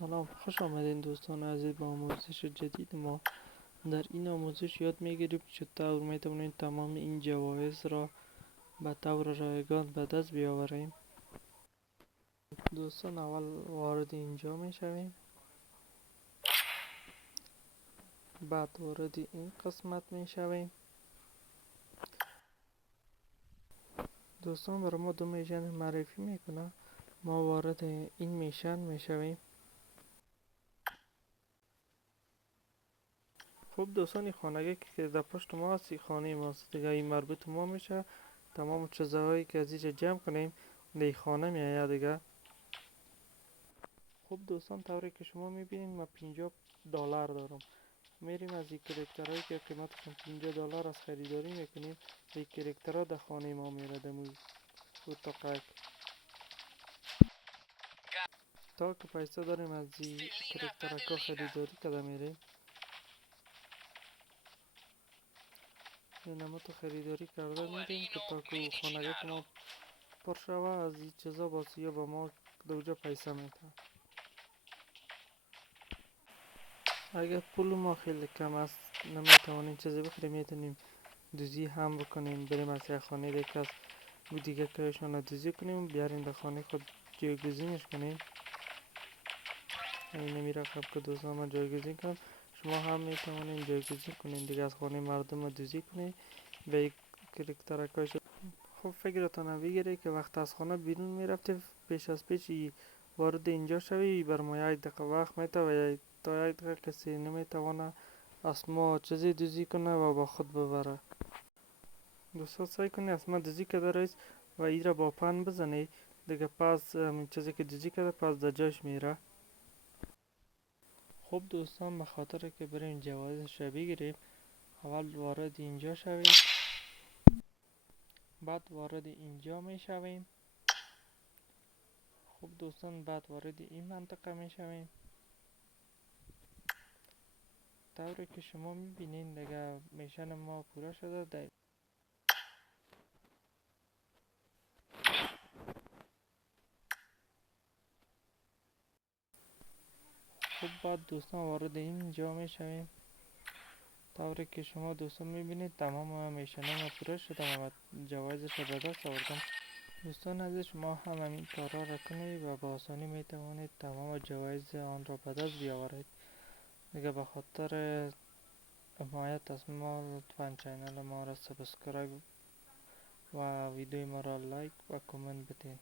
سلام، خوش آمدین دوستان عزیز با آموزش جدید ما. در این آموزش یاد میگیریم چطور میتونیم تمام این جوایز را به طور رایگان به دست بیاوریم. دوستان اول وارد اینجا میشویم، بعد وارد این قسمت میشویم. دوستان برای ما دو میشن معرفی میکنه، ما وارد این میشن میشویم. خب دوستان، این خانگی که در پشت ما هست این خانه ماست دیگه، این مربوط ما میشه. تمام چیزهایی که از اینجا جمع کنیم در این خانه میآید دیگه. خب دوستان، طوری که شما میبینید ما $50 دارم. میریم از این کرکترهایی که قیمتشون $50 از خریداری میکنیم، این کرکترها در خانه ما میره دموی اتاقک. تا که پیسه داریم از این کرکترها خریداری کده میریم. این تو خریداری کرده میریم که تا که خانگی که ما پر شوه از این چیزا باسی یا با ما دوجا پیسه میده. اگر پول ما خیلی کم است نمیتوانیم چیزی بخریم، میتونیم دوزی هم بکنیم، بریم از یک خانه دیگه از دیگه کهشون دوزی کنیم بیاریم در خانه خود جایگزینش کنیم. این نمی رقم که دوستان ما جایگزین کنم، شما هم میتوانید جایگزین کنید دیگه، از خانه مردم دوزی کنید به یک کرکترکاش. خب فکرتان بگیره که وقت از خانه بیرون میرفته پیش از پیش وارد اینجا شوی بر ما 1 دقیقه وقت میته و تا 1 دقیقه کسی نمیتوانه از ما چیزی دوزی کنه و با خود ببره. دوستان سعی کنی از ما دوزی کده رئیس و ای را با پن بزنی دیگه، پس چیزی که دوزی کده پس در جاش میره. خب دوستان، به خاطر که بریم جوازش را بگیریم اول وارد اینجا شوید، بعد وارد اینجا میشویم. خب دوستان، بعد وارد این منطقه میشویم. طوری که شما میبینین دیگه میشن ما پورا شده. خب بعد دوستان وارد اینجا میشویم. طوری که شما دوستان میبینید تمام میشن ما پورا شده و جوایزش را به دست آوردم. دوستان عزیز، شما هم همین کارا را کنید و با آسانی میتوانید تمام جوایز آن را به دست بیاورید دیگه. به خاطر حمایت از ما لطفا چینل ما را سابسکرایب و ویدیو ما را لایک و کامنت بدین.